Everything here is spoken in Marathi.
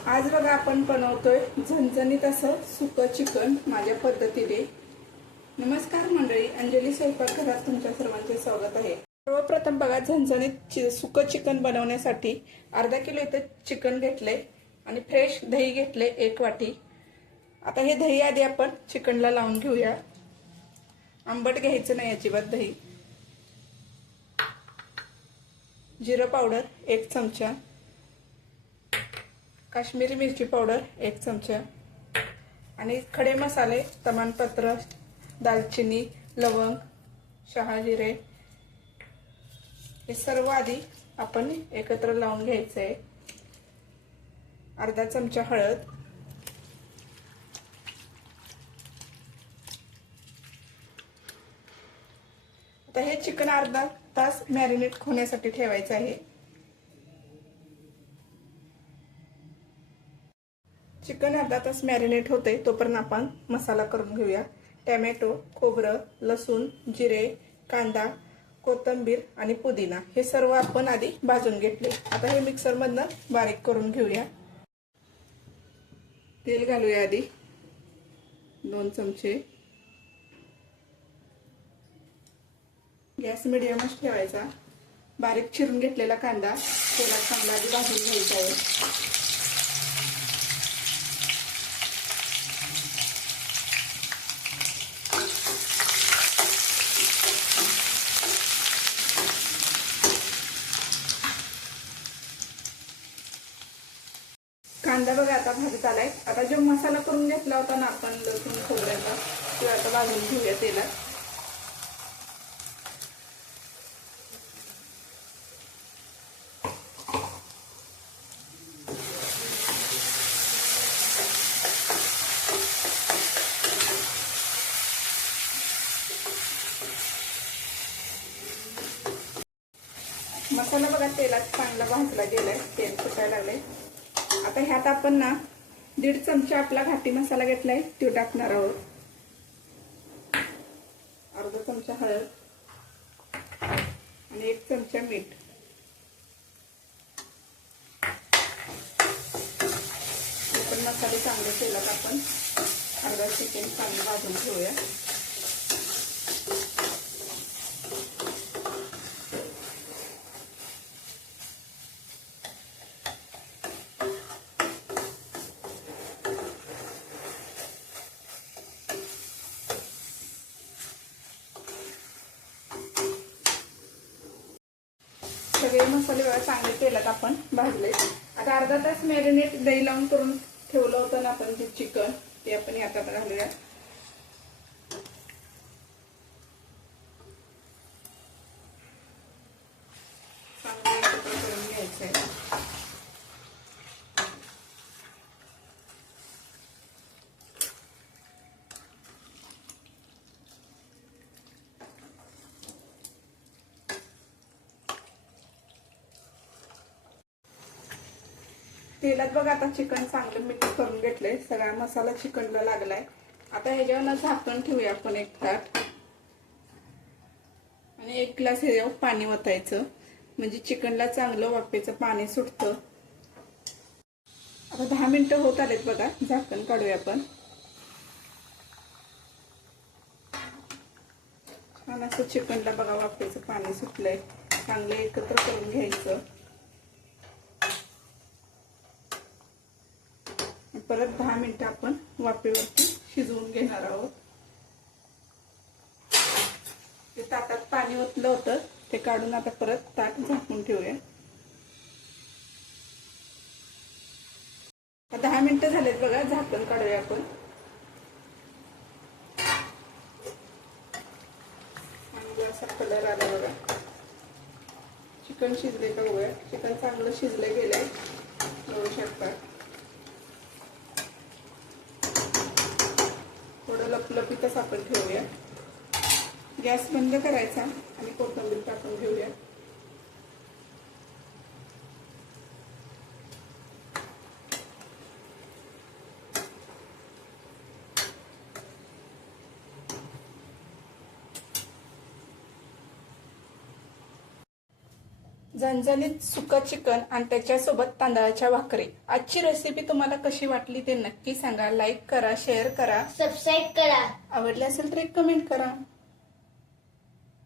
आज बघा आपण बनवतोय झणझणीत असं सुकं चिकन माझ्या पद्धतीने। नमस्कार मंडळी, अंजली स्वयंपाकघरात तुमच्या सर्वांचे स्वागत आहे। सर्वप्रथम बघा झणझणीत सुकं चिकन बनवण्यासाठी अर्धा किलो इथे चिकन घेतले आणि फ्रेश दही घेतले 1 वाटी। आता हे दही आधी आपण चिकनला लावून घेऊया। आंबट घ्यायचं नाही अजिबात दही। जिरं पावडर 1 चमचा, काश्मीरी मिरची पावडर 1 चमचा आणि खडे मसाले तमालपत्र, दालचिनी, लवंग, शहाजिरे हे सर्व आधी आपण एकत्र लावून घ्यायचे आहे। अर्धा चमचा हळद, आता हे चिकन अर्धा तास मॅरिनेट होण्यासाठी ठेवायचं आहे। चिकन अर्धा तास मॅरिनेट होते तोपर्यंत आपण मसाला करून घेऊया। टोमॅटो, खोबरं, लसूण, जिरे, कांदा, कोथिंबीर आणि पुदिना हे सर्व आपण आधी भाजून घेतले। आता हे मिक्सर मधनं बारीक करून घेऊया। तेल घालूया आधी 2 चमचे। गॅस मिडियमच ठेवायचा। बारीक चिरून घेतलेला कांदा तेलात चांगला आधी भाजून घ्यायचा आहे। कांदा बघा आता भाजत आलाय। आता जो मसाला करून घेतला होता ना आपण लसूण खोबऱ्याचा, तो आता भाजून घेऊया तेलात। मसाला बघा तेलात चांगला भाजला गेलाय, तेल सुटायला लागले। आता ह्यात आपण ना 1.5 चमचा आपला घाटी मसाला घेतलाय तो टाकणार आहोत। अर्धा चमचा हळद आणि 1 चमचा मीठ। आपण मसाले चांगले तेलात आपण अर्धा सेकंद चांगले भाजून घेऊया। सगळे मसाले बघा चांगले तेलात आपण भाजले। आता अर्धा तास मॅरिनेट दही लावून करून ठेवलं होतं ना आपण जे चिकन, ते आपण यात घालूया। चांगले एकत्र करून घ्यायचंय। तेलात बघा आता चिकन चांगलं मिक्स करून घेतलंय, सगळा मसाला चिकनला लागलाय। आता ह्याच्यावर झाकण ठेवूया आपण 1 ताट आणि 1 ग्लास ह्याच्यावर पाणी ओतायचं, म्हणजे चिकनला चांगलं वाफेचं पाणी सुटतं। आता 10 मिनिटं होत आलेत बघा, झाकण काढूया आपण। छान असं चिकनला बघा वाफेचं पाणी सुटलंय, चांगलं एकत्र करून घ्यायचं। परत 10 मिनिटं आपण वाफेवरती शिजवून घेणार आहोत। ते ताटात पाणी ओतलं होतं ते काढून आता परत ताट झाकून ठेवूया। 10 मिनिटं झालेत बघा, झाकण काढूया आपण। चांगला असा कलर आला बघा। चिकन शिजले का बघूया। चिकन चांगलं शिजलं गेलंय, बघू शकता। थोडं लपलपीतच आपण ठेवूया। गॅस बंद करायचा आणि कोथिंबीर टाकून घेऊया। झणझणीत सुकं चिकन आणि त्याच्यासोबत तांदळाच्या भाकरी. आजची रेसिपी तुम्हाला कशी वाटली ते नक्की सांगा. लाईक करा, शेअर करा, सबस्क्राईब करा. आवडली असेल तर एक कमेंट करा.